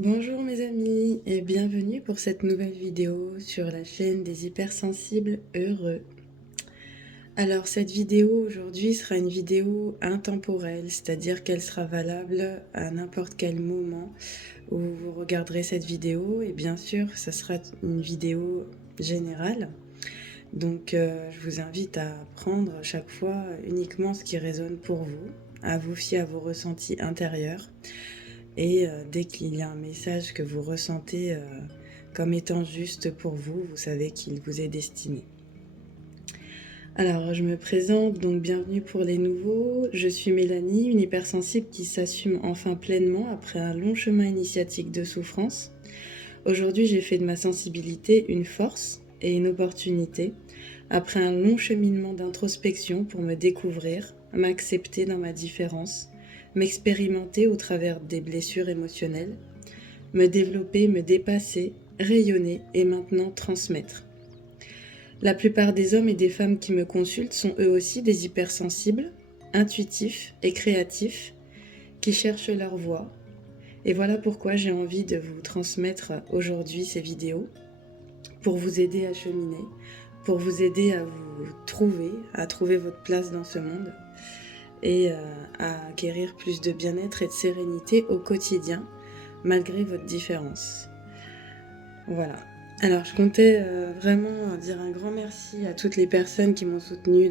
Bonjour mes amis et bienvenue pour cette nouvelle vidéo sur la chaîne des hypersensibles heureux. Alors cette vidéo aujourd'hui sera une vidéo intemporelle, c'est-à-dire qu'elle sera valable à n'importe quel moment où vous regarderez cette vidéo et bien sûr ça sera une vidéo générale. Donc je vous invite à prendre à chaque fois uniquement ce qui résonne pour vous, à vous fier à vos ressentis intérieurs. Et dès qu'il y a un message que vous ressentez comme étant juste pour vous, vous savez qu'il vous est destiné. Alors, je me présente, donc bienvenue pour les nouveaux. Je suis Mélanie, une hypersensible qui s'assume enfin pleinement après un long chemin initiatique de souffrance. Aujourd'hui, j'ai fait de ma sensibilité une force et une opportunité, après un long cheminement d'introspection pour me découvrir, m'accepter dans ma différence, m'expérimenter au travers des blessures émotionnelles, me développer, me dépasser, rayonner et maintenant transmettre. La plupart des hommes et des femmes qui me consultent sont eux aussi des hypersensibles, intuitifs et créatifs, qui cherchent leur voie. Et voilà pourquoi j'ai envie de vous transmettre aujourd'hui ces vidéos, pour vous aider à cheminer, pour vous aider à trouver votre place dans ce monde et à acquérir plus de bien-être et de sérénité au quotidien, malgré votre différence. Voilà. Alors, je comptais vraiment dire un grand merci à toutes les personnes qui m'ont soutenue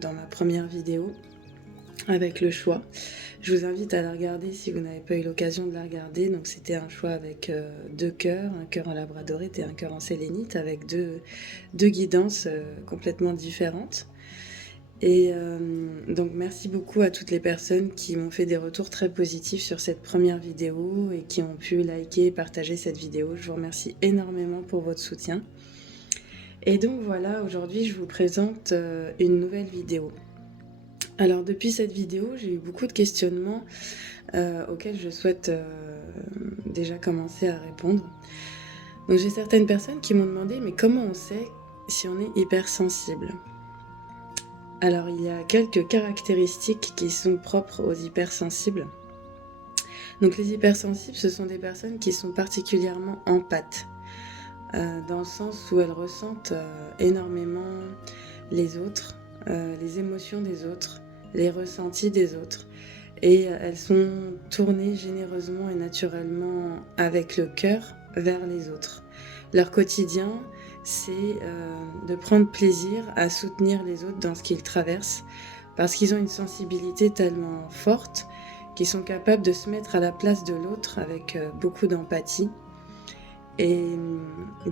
dans ma première vidéo avec le choix. Je vous invite à la regarder si vous n'avez pas eu l'occasion de la regarder. Donc, c'était un choix avec deux cœurs, un cœur en labradorite et un cœur en sélénite, avec deux guidances complètement différentes. Et donc merci beaucoup à toutes les personnes qui m'ont fait des retours très positifs sur cette première vidéo et qui ont pu liker et partager cette vidéo. Je vous remercie énormément pour votre soutien. Et donc voilà, aujourd'hui je vous présente une nouvelle vidéo. Alors depuis cette vidéo, j'ai eu beaucoup de questionnements auxquels je souhaite déjà commencer à répondre. Donc j'ai certaines personnes qui m'ont demandé mais comment on sait si on est hypersensible ? Alors, il y a quelques caractéristiques qui sont propres aux hypersensibles. Donc, les hypersensibles, ce sont des personnes qui sont particulièrement empathes, dans le sens où elles ressentent énormément les autres, les émotions des autres, les ressentis des autres. Et elles sont tournées généreusement et naturellement avec le cœur vers les autres. Leur quotidien, c'est de prendre plaisir à soutenir les autres dans ce qu'ils traversent, parce qu'ils ont une sensibilité tellement forte qu'ils sont capables de se mettre à la place de l'autre avec beaucoup d'empathie. Et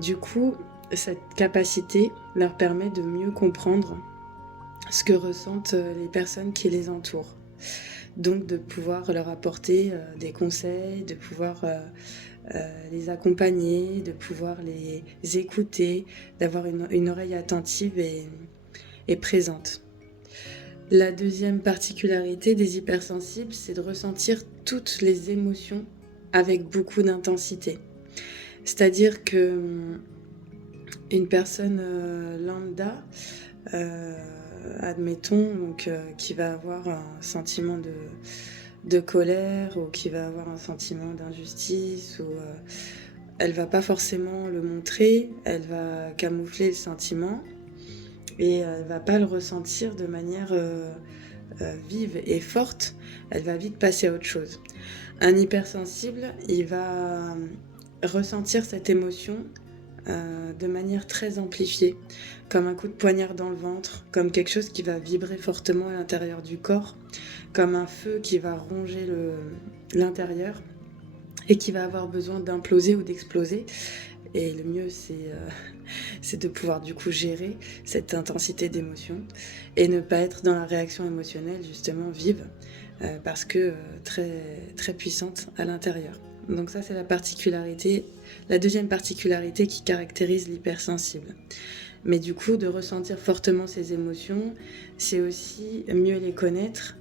du coup, cette capacité leur permet de mieux comprendre ce que ressentent les personnes qui les entourent. Donc de pouvoir leur apporter des conseils, de pouvoir les accompagner, de pouvoir les écouter, d'avoir une oreille attentive et présente. La deuxième particularité des hypersensibles, c'est de ressentir toutes les émotions avec beaucoup d'intensité. C'est-à-dire que une personne lambda, admettons, donc, qui va avoir un sentiment de colère ou qui va avoir un sentiment d'injustice, ou elle va pas forcément le montrer, elle va camoufler le sentiment et elle va pas le ressentir de manière vive et forte, elle va vite passer à autre chose. Un hypersensible, il va ressentir cette émotion de manière très amplifiée, comme un coup de poignard dans le ventre, comme quelque chose qui va vibrer fortement à l'intérieur du corps, comme un feu qui va ronger l'intérieur et qui va avoir besoin d'imploser ou d'exploser. Et le mieux, c'est de pouvoir du coup gérer cette intensité d'émotion et ne pas être dans la réaction émotionnelle justement vive, parce que très, très puissante à l'intérieur. Donc ça, c'est la deuxième particularité qui caractérise l'hypersensible. Mais du coup, de ressentir fortement ces émotions, c'est aussi mieux les connaître,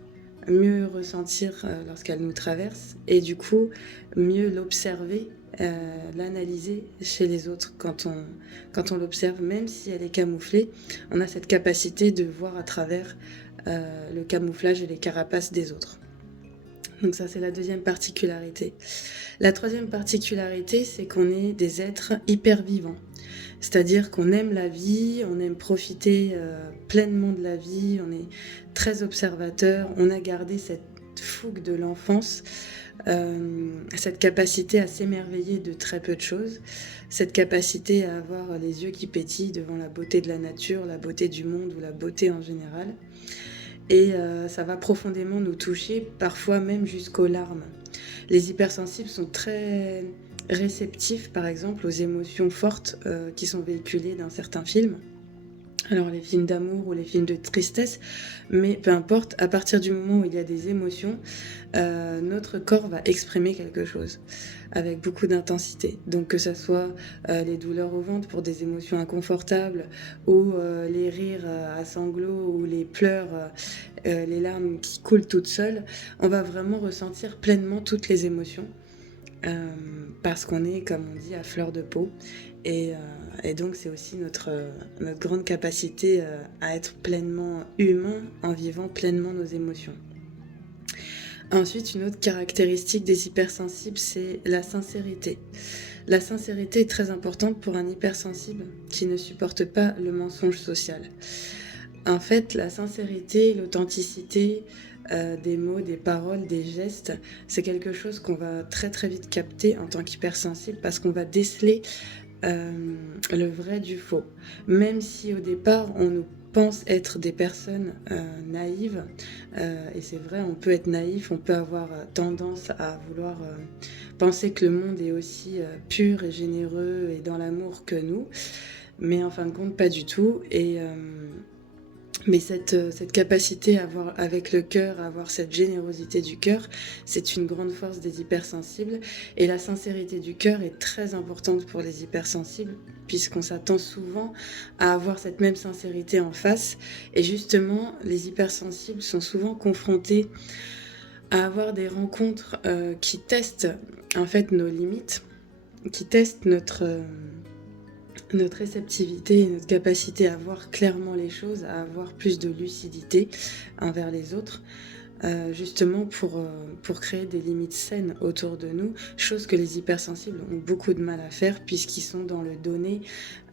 mieux ressentir lorsqu'elles nous traversent, et du coup, mieux l'observer, l'analyser chez les autres quand on l'observe, même si elle est camouflée, on a cette capacité de voir à travers le camouflage et les carapaces des autres. Donc ça, c'est la deuxième particularité. La troisième particularité, c'est qu'on est des êtres hyper vivants. C'est-à-dire qu'on aime la vie, on aime profiter pleinement de la vie, on est très observateur, on a gardé cette fougue de l'enfance, cette capacité à s'émerveiller de très peu de choses, cette capacité à avoir les yeux qui pétillent devant la beauté de la nature, la beauté du monde ou la beauté en général. Et ça va profondément nous toucher, parfois même jusqu'aux larmes. Les hypersensibles sont très réceptifs, par exemple, aux émotions fortes qui sont véhiculées dans certains films. Alors les films d'amour ou les films de tristesse, mais peu importe, à partir du moment où il y a des émotions, notre corps va exprimer quelque chose avec beaucoup d'intensité. Donc que ce soit les douleurs au ventre pour des émotions inconfortables, ou les rires à sanglots, ou les pleurs, les larmes qui coulent toutes seules, on va vraiment ressentir pleinement toutes les émotions. Parce qu'on est, comme on dit, à fleur de peau. Et donc c'est aussi notre grande capacité à être pleinement humain en vivant pleinement nos émotions. Ensuite, une autre caractéristique des hypersensibles, c'est la sincérité. La sincérité est très importante pour un hypersensible qui ne supporte pas le mensonge social. En fait, la sincérité, l'authenticité des mots, des paroles, des gestes, c'est quelque chose qu'on va très très vite capter en tant qu'hypersensible parce qu'on va déceler le vrai du faux. Même si au départ on nous pense être des personnes naïves, et c'est vrai, on peut être naïf, on peut avoir tendance à vouloir penser que le monde est aussi pur et généreux et dans l'amour que nous, mais en fin de compte pas du tout. Mais cette capacité à avoir avec le cœur, à avoir cette générosité du cœur, c'est une grande force des hypersensibles. Et la sincérité du cœur est très importante pour les hypersensibles, puisqu'on s'attend souvent à avoir cette même sincérité en face. Et justement, les hypersensibles sont souvent confrontés à avoir des rencontres qui testent en fait nos limites, qui testent notre réceptivité et notre capacité à voir clairement les choses, à avoir plus de lucidité envers les autres, justement pour créer des limites saines autour de nous, chose que les hypersensibles ont beaucoup de mal à faire puisqu'ils sont dans le donner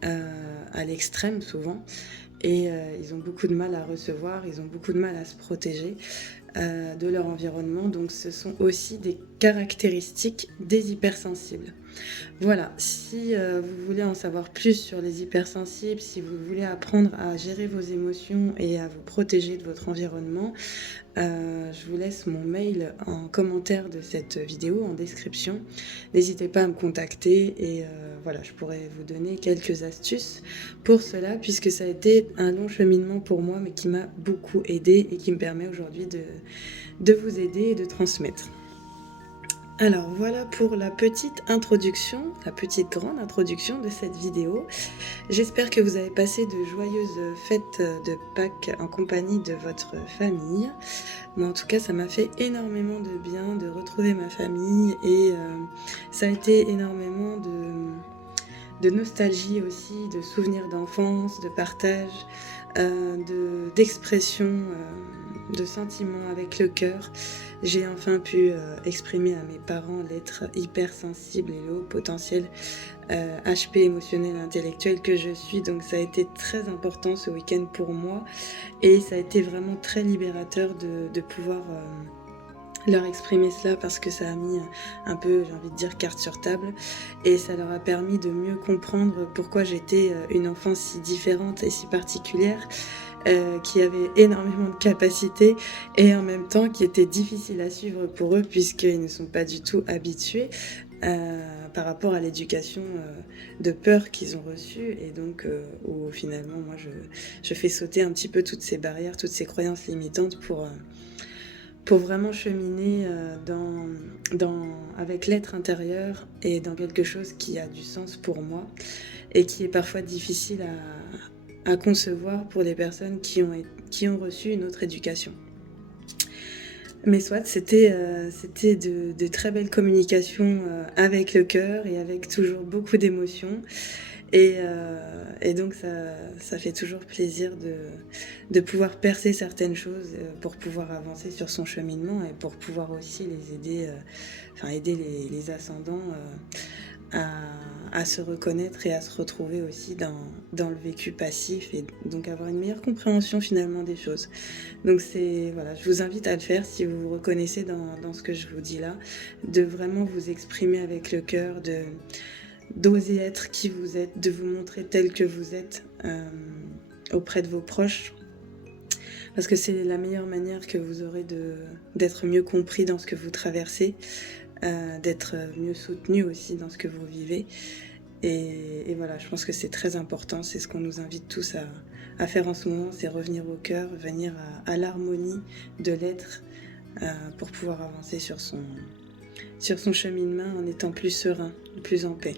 à l'extrême souvent, et ils ont beaucoup de mal à recevoir, ils ont beaucoup de mal à se protéger de leur environnement, donc ce sont aussi des caractéristiques des hypersensibles. Voilà, si vous voulez en savoir plus sur les hypersensibles, si vous voulez apprendre à gérer vos émotions et à vous protéger de votre environnement, je vous laisse mon mail en commentaire de cette vidéo, en description. N'hésitez pas à me contacter et voilà, je pourrais vous donner quelques astuces pour cela, puisque ça a été un long cheminement pour moi, mais qui m'a beaucoup aidé et qui me permet aujourd'hui de vous aider et de transmettre. Alors voilà pour la petite introduction, la petite grande introduction de cette vidéo. J'espère que vous avez passé de joyeuses fêtes de Pâques en compagnie de votre famille. Moi en tout cas ça m'a fait énormément de bien de retrouver ma famille, et ça a été énormément de nostalgie aussi, de souvenirs d'enfance, de partage, d'expression, de sentiments avec le cœur. J'ai enfin pu exprimer à mes parents l'être hypersensible et le haut potentiel HP émotionnel et intellectuel que je suis. Donc ça a été très important ce week-end pour moi, et ça a été vraiment très libérateur de pouvoir leur exprimer cela, parce que ça a mis un peu, j'ai envie de dire, carte sur table, et ça leur a permis de mieux comprendre pourquoi j'étais une enfant si différente et si particulière, qui avait énormément de capacités et en même temps qui était difficile à suivre pour eux puisqu'ils ne sont pas du tout habitués par rapport à l'éducation de peur qu'ils ont reçue, et donc où finalement moi je fais sauter un petit peu toutes ces barrières, toutes ces croyances limitantes pour vraiment cheminer avec l'être intérieur et dans quelque chose qui a du sens pour moi et qui est parfois difficile à concevoir pour des personnes qui ont reçu une autre éducation. Mais soit, c'était de très belles communications avec le cœur et avec toujours beaucoup d'émotions. Et donc ça fait toujours plaisir de pouvoir percer certaines choses pour pouvoir avancer sur son cheminement et pour pouvoir aussi les aider, aider les ascendants à se reconnaître et à se retrouver aussi dans le vécu passif et donc avoir une meilleure compréhension finalement des choses. Donc voilà, je vous invite à le faire si vous vous reconnaissez dans ce que je vous dis là, de vraiment vous exprimer avec le cœur, d'oser être qui vous êtes, de vous montrer tel que vous êtes auprès de vos proches, parce que c'est la meilleure manière que vous aurez d'être mieux compris dans ce que vous traversez, d'être mieux soutenu aussi dans ce que vous vivez. Et voilà, je pense que c'est très important, c'est ce qu'on nous invite tous à faire en ce moment, c'est revenir au cœur, venir à l'harmonie de l'être pour pouvoir avancer sur son cheminement en étant plus serein, plus en paix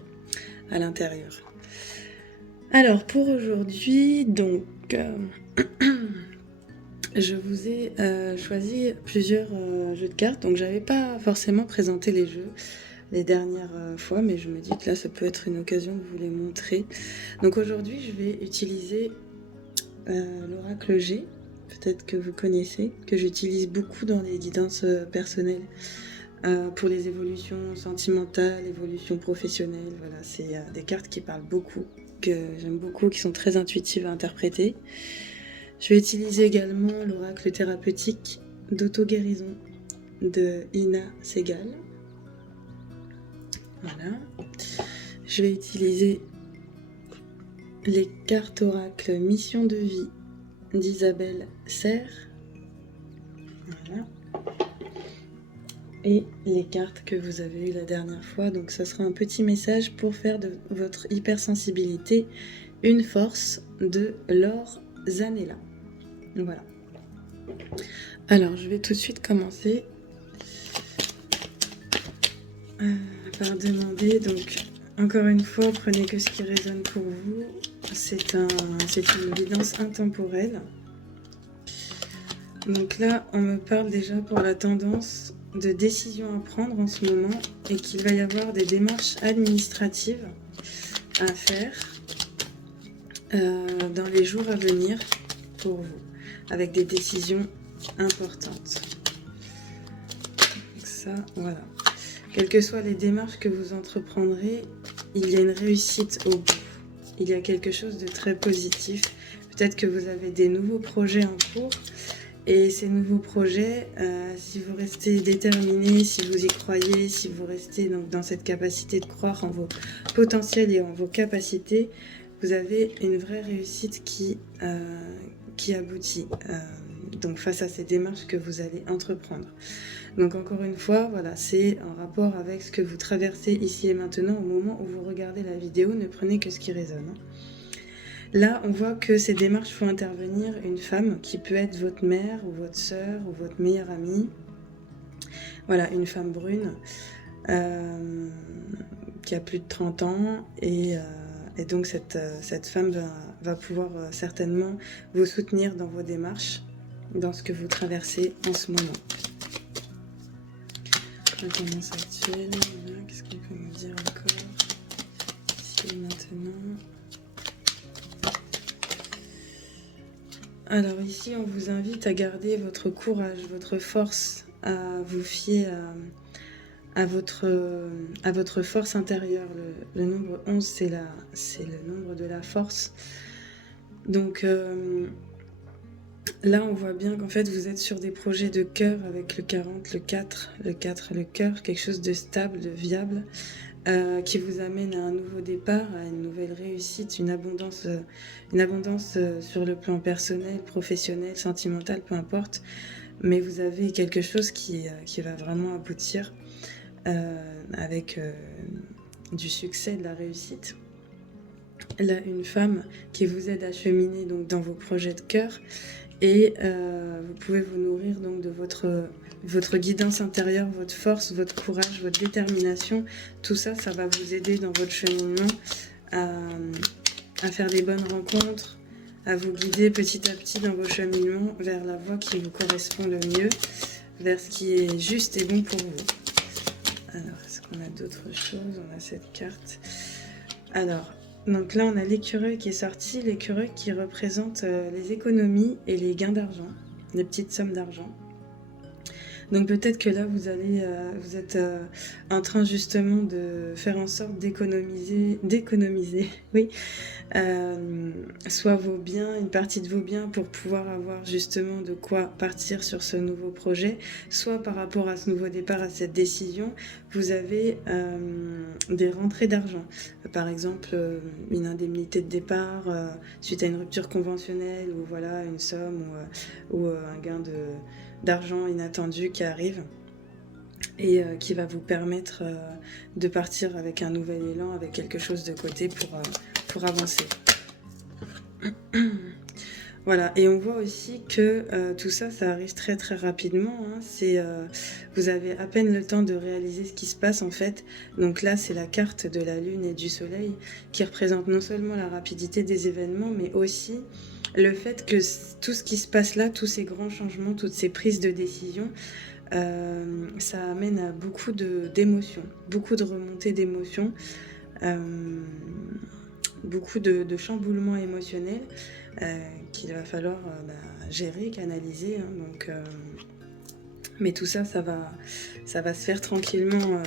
à l'intérieur. Alors pour aujourd'hui, donc je vous ai choisi plusieurs jeux de cartes. Donc j'avais pas forcément présenté les jeux les dernières fois, mais je me dis que là ça peut être une occasion de vous les montrer. Donc aujourd'hui je vais utiliser l'oracle G, peut-être que vous connaissez, que j'utilise beaucoup dans les guidances personnelles. Pour les évolutions sentimentales, évolutions professionnelles, voilà, c'est des cartes qui parlent beaucoup, que j'aime beaucoup, qui sont très intuitives à interpréter. Je vais utiliser également l'oracle thérapeutique d'auto-guérison de Ina Segal. Voilà. Je vais utiliser les cartes oracle mission de vie d'Isabelle Serre. Voilà. Et les cartes que vous avez eues la dernière fois. Donc ça sera un petit message pour faire de votre hypersensibilité une force de Laure Zanella. Voilà. Alors je vais tout de suite commencer par demander, donc encore une fois, prenez que ce qui résonne pour vous. C'est une guidance intemporelle. Donc là, on me parle déjà pour la tendance de décisions à prendre en ce moment et qu'il va y avoir des démarches administratives à faire dans les jours à venir pour vous, avec des décisions importantes. Donc ça, voilà. Quelles que soient les démarches que vous entreprendrez, il y a une réussite au bout. Il y a quelque chose de très positif. Peut-être que vous avez des nouveaux projets en cours. Et ces nouveaux projets, si vous restez déterminé, si vous y croyez, si vous restez donc dans cette capacité de croire en vos potentiels et en vos capacités, vous avez une vraie réussite qui aboutit donc face à ces démarches que vous allez entreprendre. Donc encore une fois, voilà, c'est en rapport avec ce que vous traversez ici et maintenant au moment où vous regardez la vidéo, ne prenez que ce qui résonne. Là, on voit que ces démarches font intervenir une femme qui peut être votre mère ou votre sœur ou votre meilleure amie. Voilà, une femme brune qui a plus de 30 ans et donc cette femme va pouvoir certainement vous soutenir dans vos démarches, dans ce que vous traversez en ce moment. La tendance actuelle, voilà, qu'est-ce qu'on peut nous dire encore ici et maintenant. Alors ici, on vous invite à garder votre courage, votre force, à vous fier à votre force intérieure. Le nombre 11, c'est le nombre de la force. Donc là, on voit bien qu'en fait, vous êtes sur des projets de cœur avec le 40, le 4, le cœur, quelque chose de stable, de viable, qui vous amène à un nouveau départ, à une nouvelle réussite, une abondance sur le plan personnel, professionnel, sentimental, peu importe. Mais vous avez quelque chose qui va vraiment aboutir avec du succès, de la réussite. Là, une femme qui vous aide à cheminer donc, dans vos projets de cœur et vous pouvez vous nourrir donc de votre guidance intérieure, votre force, votre courage, votre détermination. Tout ça, ça va vous aider dans votre cheminement à faire des bonnes rencontres, à vous guider petit à petit dans vos cheminements vers la voie qui vous correspond le mieux, vers ce qui est juste et bon pour vous. Alors, est-ce qu'on a d'autres choses? On a cette carte. Alors, Donc là, on a l'écureuil qui est sorti, l'écureuil qui représente les économies et les gains d'argent, les petites sommes d'argent. Donc peut-être que là, vous êtes en train justement de faire en sorte d'économiser, oui, soit vos biens, une partie de vos biens pour pouvoir avoir justement de quoi partir sur ce nouveau projet, soit par rapport à ce nouveau départ, à cette décision, vous avez des rentrées d'argent. Par exemple, une indemnité de départ suite à une rupture conventionnelle ou voilà une somme ou un gain d'argent inattendu qui arrive et qui va vous permettre de partir avec un nouvel élan, avec quelque chose de côté pour avancer. Voilà, et on voit aussi que tout ça, ça arrive très très rapidement. Vous avez à peine le temps de réaliser ce qui se passe en fait. Donc là, c'est la carte de la Lune et du Soleil qui représente non seulement la rapidité des événements, mais aussi le fait que tout ce qui se passe là, tous ces grands changements, toutes ces prises de décision, ça amène à beaucoup d'émotions, beaucoup de remontées d'émotions, beaucoup de chamboulements émotionnels qu'il va falloir gérer, canaliser. Mais tout ça, ça va se faire tranquillement.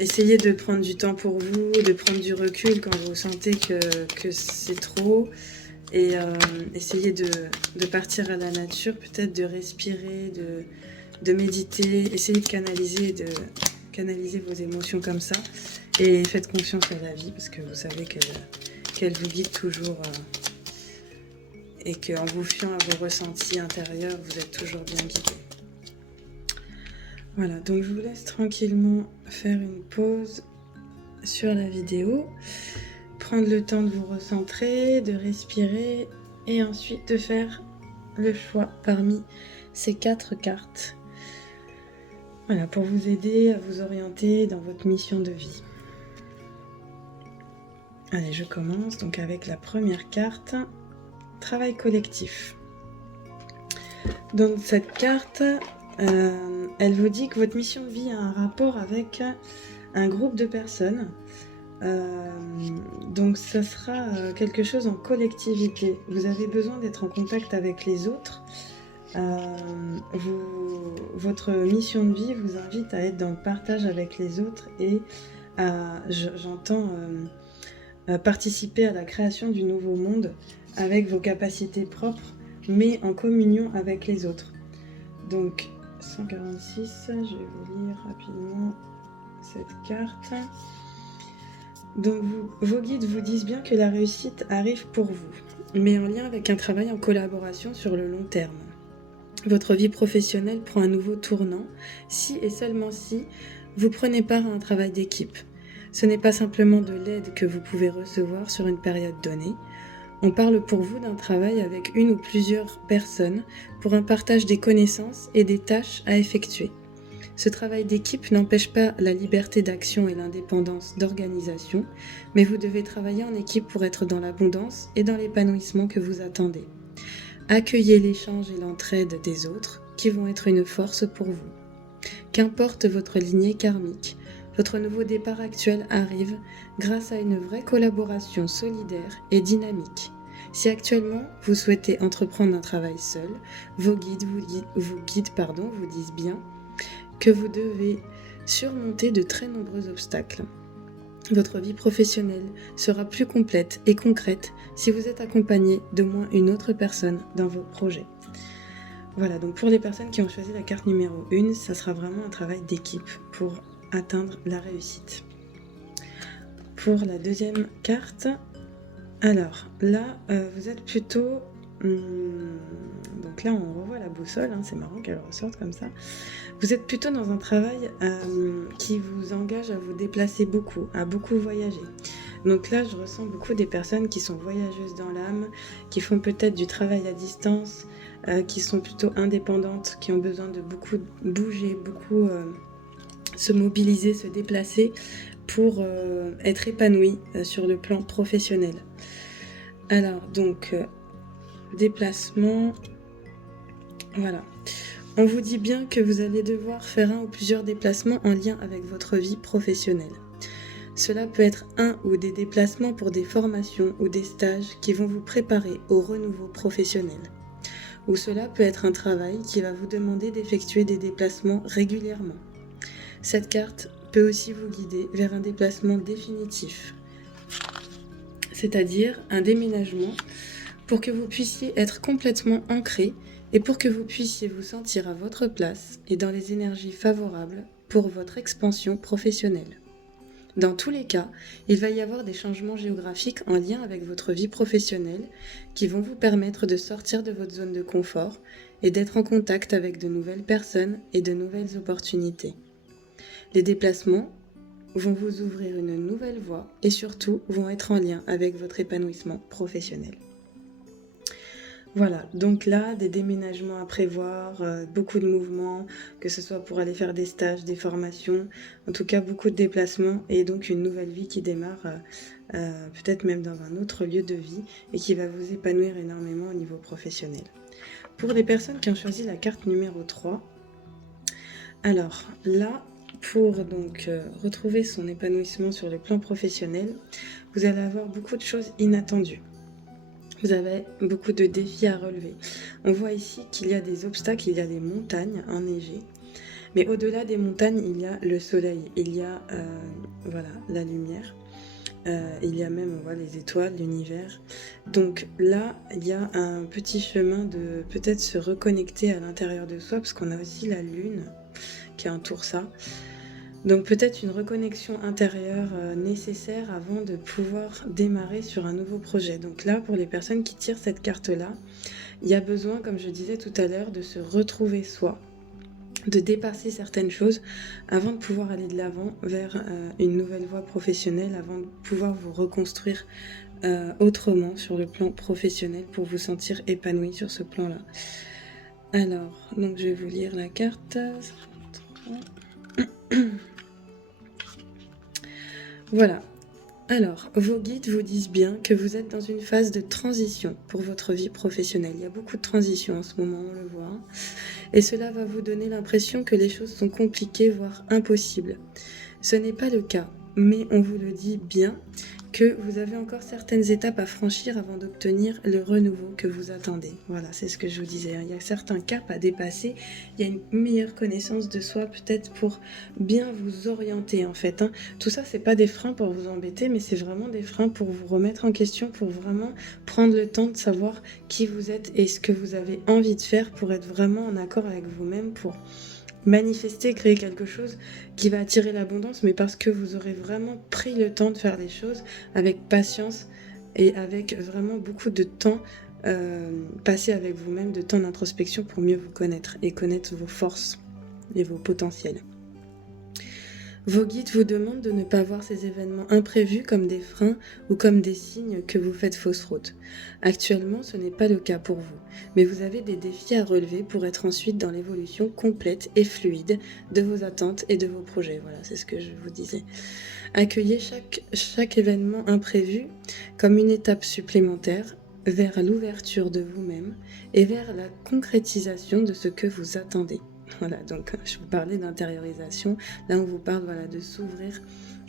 Essayez de prendre du temps pour vous, de prendre du recul quand vous sentez que c'est trop. Et essayez de partir à la nature, peut-être de respirer, de méditer, essayez de canaliser vos émotions comme ça. Et faites confiance à la vie parce que vous savez qu'elle vous guide toujours et qu'en vous fiant à vos ressentis intérieurs, vous êtes toujours bien guidé. Voilà, donc je vous laisse tranquillement faire une pause sur la vidéo. Prendre le temps de vous recentrer, de respirer et ensuite de faire le choix parmi ces 4 cartes. Voilà, pour vous aider à vous orienter dans votre mission de vie. Allez, je commence donc avec la première carte, travail collectif. Donc cette carte, elle vous dit que votre mission de vie a un rapport avec un groupe de personnes. Donc ça sera quelque chose en collectivité. Vous avez besoin d'être en contact avec les autres. Votre mission de vie vous invite à être dans le partage avec les autres et j'entends participer à la création du nouveau monde avec vos capacités propres mais en communion avec les autres. Donc 146, je vais vous lire rapidement cette carte. Donc vos guides vous disent bien que la réussite arrive pour vous, mais en lien avec un travail en collaboration sur le long terme. Votre vie professionnelle prend un nouveau tournant si et seulement si vous prenez part à un travail d'équipe. Ce n'est pas simplement de l'aide que vous pouvez recevoir sur une période donnée. On parle pour vous d'un travail avec une ou plusieurs personnes pour un partage des connaissances et des tâches à effectuer. Ce travail d'équipe n'empêche pas la liberté d'action et l'indépendance d'organisation, mais vous devez travailler en équipe pour être dans l'abondance et dans l'épanouissement que vous attendez. Accueillez l'échange et l'entraide des autres qui vont être une force pour vous. Qu'importe votre lignée karmique, votre nouveau départ actuel arrive grâce à une vraie collaboration solidaire et dynamique. Si actuellement vous souhaitez entreprendre un travail seul, vos guides vous disent bien que vous devez surmonter de très nombreux obstacles. Votre vie professionnelle sera plus complète et concrète si vous êtes accompagné d'au moins une autre personne dans vos projets. Voilà, donc pour les personnes qui ont choisi la carte numéro 1, ça sera vraiment un travail d'équipe pour atteindre la réussite. Pour la deuxième carte, alors là, vous êtes plutôt... donc là, on revoit la boussole, c'est marrant qu'elle ressorte comme ça. Vous êtes plutôt dans un travail qui vous engage à vous déplacer beaucoup, à beaucoup voyager. Donc là, je ressens beaucoup des personnes qui sont voyageuses dans l'âme, qui font peut-être du travail à distance, qui sont plutôt indépendantes, qui ont besoin de beaucoup bouger, beaucoup se mobiliser, se déplacer pour être épanouies sur le plan professionnel. Alors, donc, déplacement, voilà. On vous dit bien que vous allez devoir faire un ou plusieurs déplacements en lien avec votre vie professionnelle. Cela peut être un ou des déplacements pour des formations ou des stages qui vont vous préparer au renouveau professionnel. Ou cela peut être un travail qui va vous demander d'effectuer des déplacements régulièrement. Cette carte peut aussi vous guider vers un déplacement définitif, c'est-à-dire un déménagement pour que vous puissiez être complètement ancré et pour que vous puissiez vous sentir à votre place et dans les énergies favorables pour votre expansion professionnelle. Dans tous les cas, il va y avoir des changements géographiques en lien avec votre vie professionnelle qui vont vous permettre de sortir de votre zone de confort et d'être en contact avec de nouvelles personnes et de nouvelles opportunités. Les déplacements vont vous ouvrir une nouvelle voie et surtout vont être en lien avec votre épanouissement professionnel. Voilà, donc là, des déménagements à prévoir, beaucoup de mouvements, que ce soit pour aller faire des stages, des formations, en tout cas beaucoup de déplacements et donc une nouvelle vie qui démarre, peut-être même dans un autre lieu de vie et qui va vous épanouir énormément au niveau professionnel. Pour les personnes qui ont choisi la carte numéro 3, alors là, pour donc retrouver son épanouissement sur le plan professionnel, vous allez avoir beaucoup de choses inattendues. Vous avez beaucoup de défis à relever. On voit ici qu'il y a des obstacles, il y a des montagnes enneigées. Mais au-delà des montagnes, il y a le soleil, il y a la lumière. Il y a même les étoiles, l'univers. Donc là, il y a un petit chemin de peut-être se reconnecter à l'intérieur de soi, parce qu'on a aussi la lune qui entoure ça. Donc peut-être une reconnexion intérieure nécessaire avant de pouvoir démarrer sur un nouveau projet. Donc là, pour les personnes qui tirent cette carte-là, il y a besoin, comme je disais tout à l'heure, de se retrouver soi, de dépasser certaines choses avant de pouvoir aller de l'avant vers une nouvelle voie professionnelle, avant de pouvoir vous reconstruire autrement sur le plan professionnel pour vous sentir épanoui sur ce plan-là. Alors, donc je vais vous lire la carte. Voilà. Alors, vos guides vous disent bien que vous êtes dans une phase de transition pour votre vie professionnelle. Il y a beaucoup de transitions en ce moment, on le voit. Et cela va vous donner l'impression que les choses sont compliquées, voire impossibles. Ce n'est pas le cas, mais on vous le dit bien que vous avez encore certaines étapes à franchir avant d'obtenir le renouveau que vous attendez. Voilà, c'est ce que je vous disais. Il y a certains caps à dépasser. Il y a une meilleure connaissance de soi peut-être pour bien vous orienter en fait. Tout ça, c'est pas des freins pour vous embêter, mais c'est vraiment des freins pour vous remettre en question, pour vraiment prendre le temps de savoir qui vous êtes et ce que vous avez envie de faire pour être vraiment en accord avec vous-même, pour manifester, créer quelque chose qui va attirer l'abondance, mais parce que vous aurez vraiment pris le temps de faire les choses avec patience et avec vraiment beaucoup de temps passé avec vous-même, de temps d'introspection pour mieux vous connaître et connaître vos forces et vos potentiels. Vos guides vous demandent de ne pas voir ces événements imprévus comme des freins ou comme des signes que vous faites fausse route. Actuellement, ce n'est pas le cas pour vous, mais vous avez des défis à relever pour être ensuite dans l'évolution complète et fluide de vos attentes et de vos projets. Voilà, c'est ce que je vous disais. Accueillez chaque événement imprévu comme une étape supplémentaire vers l'ouverture de vous-même et vers la concrétisation de ce que vous attendez. Voilà, donc je vous parlais d'intériorisation. Là, on vous parle de s'ouvrir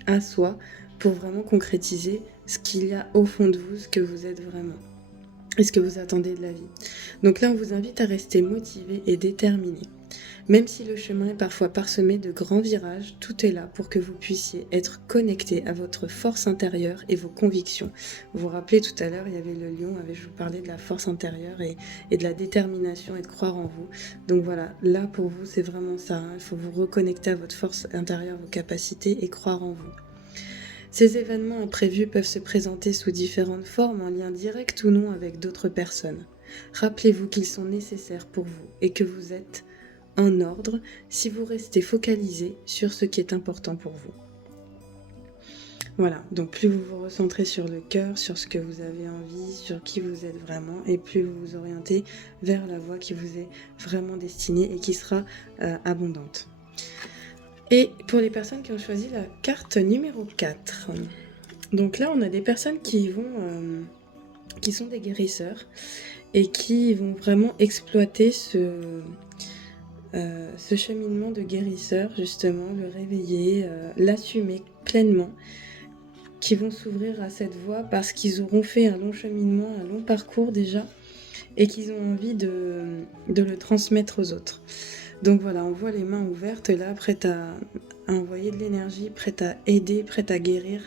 à soi pour vraiment concrétiser ce qu'il y a au fond de vous, ce que vous êtes vraiment et ce que vous attendez de la vie. Donc là, on vous invite à rester motivé et déterminé. Même si le chemin est parfois parsemé de grands virages, tout est là pour que vous puissiez être connecté à votre force intérieure et vos convictions. Vous vous rappelez tout à l'heure, il y avait le lion, je vous parlais de la force intérieure et de la détermination et de croire en vous. Donc voilà, là pour vous, c'est vraiment ça. Il faut vous reconnecter à votre force intérieure, vos capacités et croire en vous. Ces événements imprévus peuvent se présenter sous différentes formes, en lien direct ou non avec d'autres personnes. Rappelez-vous qu'ils sont nécessaires pour vous et que vous êtes en ordre si vous restez focalisé sur ce qui est important pour vous. Voilà, donc plus vous vous recentrez sur le cœur, sur ce que vous avez envie, sur qui vous êtes vraiment, et plus vous vous orientez vers la voie qui vous est vraiment destinée et qui sera abondante. Et pour les personnes qui ont choisi la carte numéro 4, donc là on a des personnes qui sont des guérisseurs et qui vont vraiment exploiter ce cheminement de guérisseur, justement, le réveiller, l'assumer pleinement, qui vont s'ouvrir à cette voie parce qu'ils auront fait un long cheminement, un long parcours déjà, et qu'ils ont envie de le transmettre aux autres. Donc voilà, on voit les mains ouvertes là, prêtes à envoyer de l'énergie, prêtes à aider, prêtes à guérir.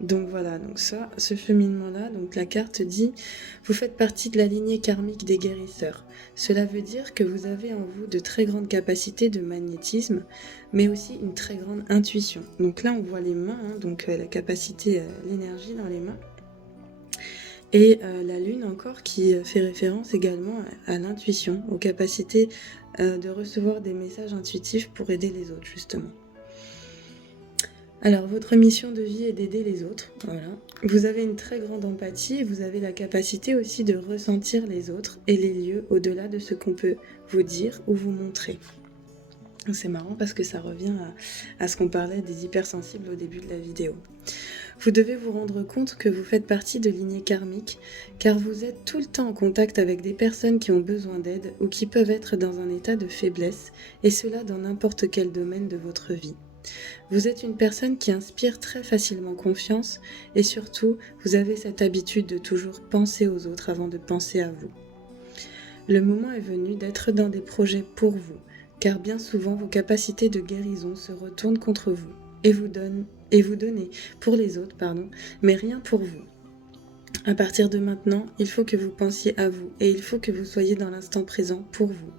Donc voilà, donc ça, ce cheminement-là, donc la carte dit « Vous faites partie de la lignée karmique des guérisseurs. Cela veut dire que vous avez en vous de très grandes capacités de magnétisme, mais aussi une très grande intuition. » Donc là, on voit les mains, donc la capacité, l'énergie dans les mains. Et la lune encore qui fait référence également à l'intuition, aux capacités de recevoir des messages intuitifs pour aider les autres justement. Alors votre mission de vie est d'aider les autres, voilà. Vous avez une très grande empathie et vous avez la capacité aussi de ressentir les autres et les lieux au-delà de ce qu'on peut vous dire ou vous montrer. C'est marrant parce que ça revient à ce qu'on parlait des hypersensibles au début de la vidéo. Vous devez vous rendre compte que vous faites partie de lignées karmiques, car vous êtes tout le temps en contact avec des personnes qui ont besoin d'aide ou qui peuvent être dans un état de faiblesse, et cela dans n'importe quel domaine de votre vie. Vous êtes une personne qui inspire très facilement confiance, et surtout, vous avez cette habitude de toujours penser aux autres avant de penser à vous. Le moment est venu d'être dans des projets pour vous, car bien souvent vos capacités de guérison se retournent contre vous, et vous donnez pour les autres, mais rien pour vous. À partir de maintenant, il faut que vous pensiez à vous et il faut que vous soyez dans l'instant présent pour vous.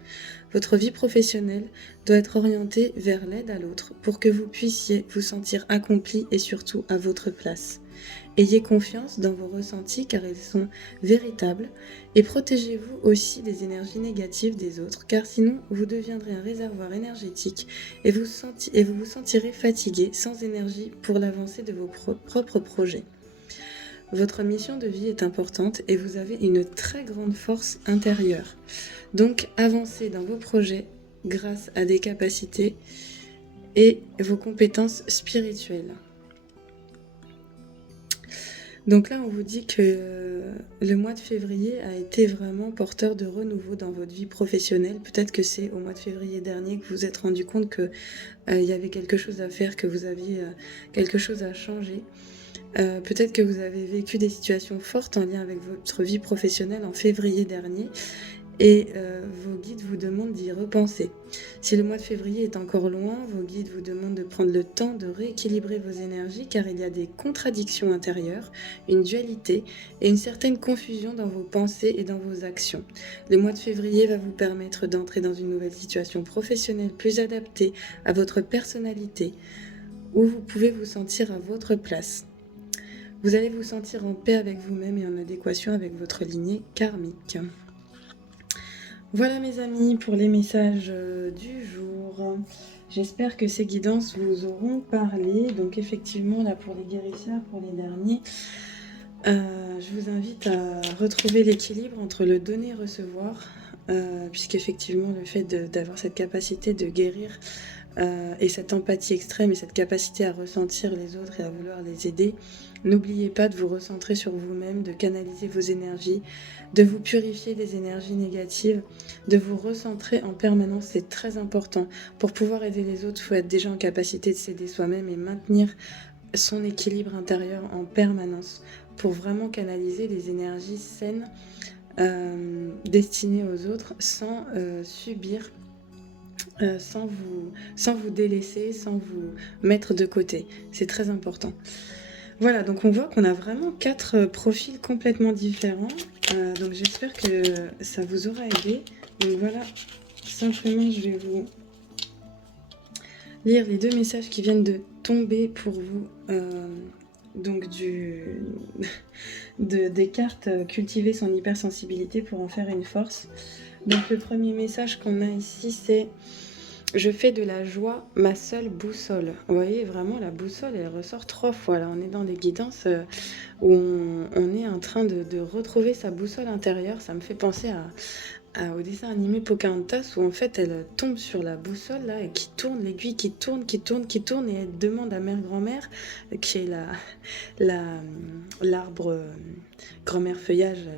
Votre vie professionnelle doit être orientée vers l'aide à l'autre pour que vous puissiez vous sentir accompli et surtout à votre place. Ayez confiance dans vos ressentis car ils sont véritables et protégez-vous aussi des énergies négatives des autres car sinon vous deviendrez un réservoir énergétique et vous vous sentirez fatigué, sans énergie pour l'avancée de vos propres projets. Votre mission de vie est importante et vous avez une très grande force intérieure. Donc avancez dans vos projets grâce à des capacités et vos compétences spirituelles. Donc là, on vous dit que le mois de février a été vraiment porteur de renouveau dans votre vie professionnelle. Peut-être que c'est au mois de février dernier que vous vous êtes rendu compte qu'il y avait quelque chose à faire, que vous aviez quelque chose à changer. Peut-être que vous avez vécu des situations fortes en lien avec votre vie professionnelle en février dernier et vos guides vous demandent d'y repenser. Si le mois de février est encore loin, vos guides vous demandent de prendre le temps de rééquilibrer vos énergies car il y a des contradictions intérieures, une dualité et une certaine confusion dans vos pensées et dans vos actions. Le mois de février va vous permettre d'entrer dans une nouvelle situation professionnelle plus adaptée à votre personnalité où vous pouvez vous sentir à votre place. Vous allez vous sentir en paix avec vous-même et en adéquation avec votre lignée karmique. Voilà mes amis pour les messages du jour. J'espère que ces guidances vous auront parlé. Donc effectivement, là pour les guérisseurs, pour les derniers, je vous invite à retrouver l'équilibre entre le donner et recevoir, puisqu'effectivement le fait d'avoir cette capacité de guérir et cette empathie extrême et cette capacité à ressentir les autres et à vouloir les aider, n'oubliez pas de vous recentrer sur vous-même, de canaliser vos énergies, de vous purifier des énergies négatives, de vous recentrer en permanence, c'est très important. Pour pouvoir aider les autres, il faut être déjà en capacité de s'aider soi-même et maintenir son équilibre intérieur en permanence pour vraiment canaliser les énergies saines destinées aux autres sans subir, sans vous délaisser, sans vous mettre de côté. C'est très important. Voilà, donc on voit qu'on a vraiment 4 profils complètement différents. Donc j'espère que ça vous aura aidé. Donc voilà, simplement je vais vous lire les 2 messages qui viennent de tomber pour vous. Donc des cartes cultiver son hypersensibilité pour en faire une force. Donc le premier message qu'on a ici c'est je fais de la joie ma seule boussole. Vous voyez vraiment la boussole elle ressort 3 fois. Là on est dans des guidances où on est en train de retrouver sa boussole intérieure. Ça me fait penser au dessin animé Pocahontas où en fait elle tombe sur la boussole là et qui tourne, l'aiguille qui tourne et elle demande à mère-grand-mère qui est l'arbre grand-mère feuillage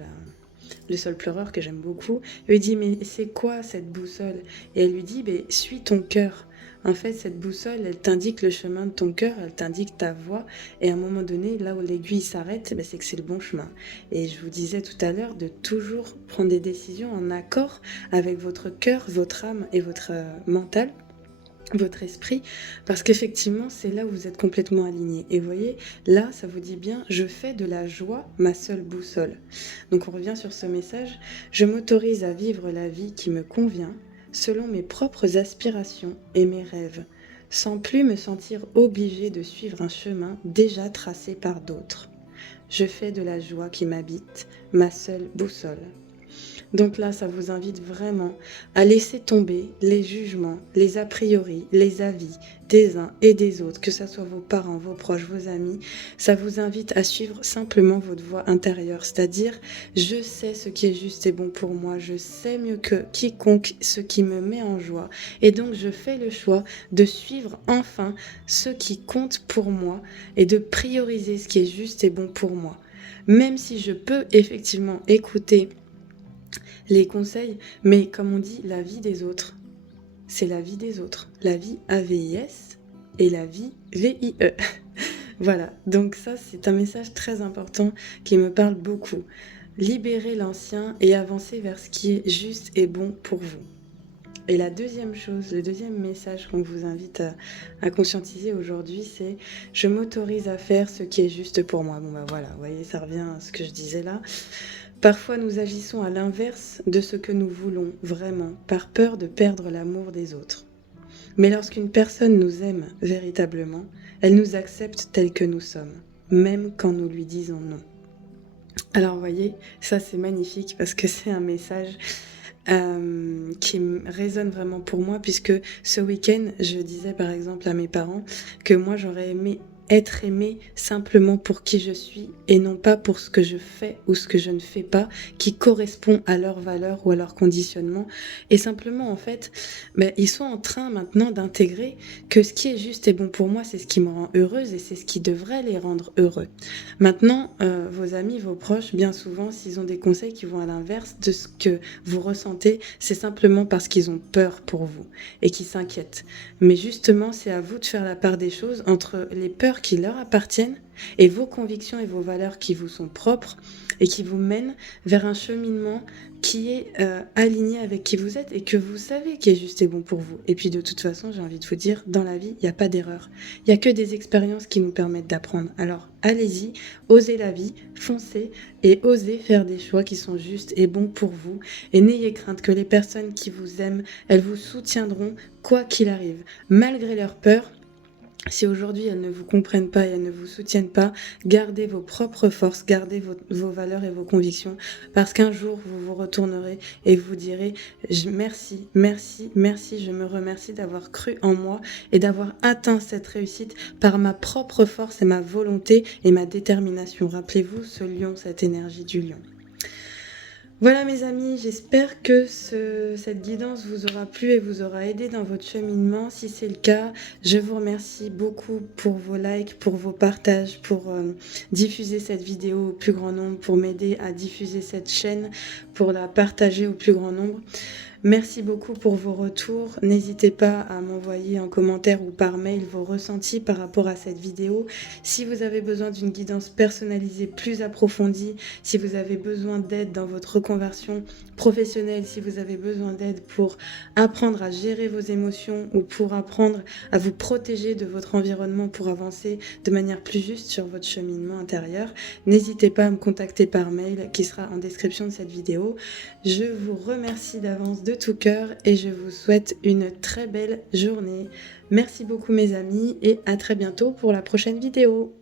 le sol pleureur que j'aime beaucoup, elle lui dit mais c'est quoi cette boussole? Et elle lui dit suis ton cœur. En fait, cette boussole, elle t'indique le chemin de ton cœur, elle t'indique ta voie. Et à un moment donné, là où l'aiguille s'arrête, c'est que c'est le bon chemin. Et je vous disais tout à l'heure de toujours prendre des décisions en accord avec votre cœur, votre âme et votre mental, votre esprit, parce qu'effectivement, c'est là où vous êtes complètement aligné. Et vous voyez, là, ça vous dit bien, je fais de la joie ma seule boussole. Donc on revient sur ce message, je m'autorise à vivre la vie qui me convient, selon mes propres aspirations et mes rêves, sans plus me sentir obligée de suivre un chemin déjà tracé par d'autres. Je fais de la joie qui m'habite, ma seule boussole. Donc là, ça vous invite vraiment à laisser tomber les jugements, les a priori, les avis des uns et des autres, que ce soit vos parents, vos proches, vos amis. Ça vous invite à suivre simplement votre voix intérieure, c'est-à-dire je sais ce qui est juste et bon pour moi, je sais mieux que quiconque ce qui me met en joie. Et donc je fais le choix de suivre enfin ce qui compte pour moi et de prioriser ce qui est juste et bon pour moi. Même si je peux effectivement écouter les conseils, mais comme on dit, la vie des autres, c'est la vie des autres. La vie AVIS et la vie VIE. Voilà, donc ça c'est un message très important qui me parle beaucoup. Libérer l'ancien et avancer vers ce qui est juste et bon pour vous. Et la deuxième chose, le deuxième message qu'on vous invite à conscientiser aujourd'hui, c'est je m'autorise à faire ce qui est juste pour moi. Bon bah voilà, vous voyez, ça revient à ce que je disais là. Parfois nous agissons à l'inverse de ce que nous voulons vraiment, par peur de perdre l'amour des autres. Mais lorsqu'une personne nous aime véritablement, elle nous accepte tels que nous sommes, même quand nous lui disons non. Alors vous voyez, ça c'est magnifique parce que c'est un message qui résonne vraiment pour moi, puisque ce week-end, je disais par exemple à mes parents que moi j'aurais aimé être aimée simplement pour qui je suis et non pas pour ce que je fais ou ce que je ne fais pas qui correspond à leurs valeurs ou à leur conditionnement. Et simplement en fait, ils sont en train maintenant d'intégrer que ce qui est juste et bon pour moi, c'est ce qui me rend heureuse et c'est ce qui devrait les rendre heureux. Maintenant, vos amis, vos proches, bien souvent, s'ils ont des conseils qui vont à l'inverse de ce que vous ressentez, c'est simplement parce qu'ils ont peur pour vous et qu'ils s'inquiètent. Mais justement, c'est à vous de faire la part des choses entre les peurs qui leur appartiennent et vos convictions et vos valeurs qui vous sont propres et qui vous mènent vers un cheminement qui est aligné avec qui vous êtes et que vous savez qui est juste et bon pour vous. Et puis de toute façon, j'ai envie de vous dire, dans la vie, il n'y a pas d'erreur. Il n'y a que des expériences qui nous permettent d'apprendre. Alors allez-y, osez la vie, foncez et osez faire des choix qui sont justes et bons pour vous. Et n'ayez crainte que les personnes qui vous aiment, elles vous soutiendront quoi qu'il arrive, malgré leur peur. Si aujourd'hui elles ne vous comprennent pas et elles ne vous soutiennent pas, gardez vos propres forces, gardez vos valeurs et vos convictions, parce qu'un jour vous vous retournerez et vous direz merci, merci, merci, je me remercie d'avoir cru en moi et d'avoir atteint cette réussite par ma propre force et ma volonté et ma détermination. Rappelez-vous ce lion, cette énergie du lion. Voilà mes amis, j'espère que cette guidance vous aura plu et vous aura aidé dans votre cheminement. Si c'est le cas, je vous remercie beaucoup pour vos likes, pour vos partages, pour diffuser cette vidéo au plus grand nombre, pour m'aider à diffuser cette chaîne, pour la partager au plus grand nombre. Merci beaucoup pour vos retours. N'hésitez pas à m'envoyer en commentaire ou par mail vos ressentis par rapport à cette vidéo. Si vous avez besoin d'une guidance personnalisée plus approfondie, si vous avez besoin d'aide dans votre reconversion professionnelle, si vous avez besoin d'aide pour apprendre à gérer vos émotions ou pour apprendre à vous protéger de votre environnement pour avancer de manière plus juste sur votre cheminement intérieur, n'hésitez pas à me contacter par mail qui sera en description de cette vidéo. Je vous remercie d'avance de tout cœur et je vous souhaite une très belle journée. Merci beaucoup mes amis et à très bientôt pour la prochaine vidéo.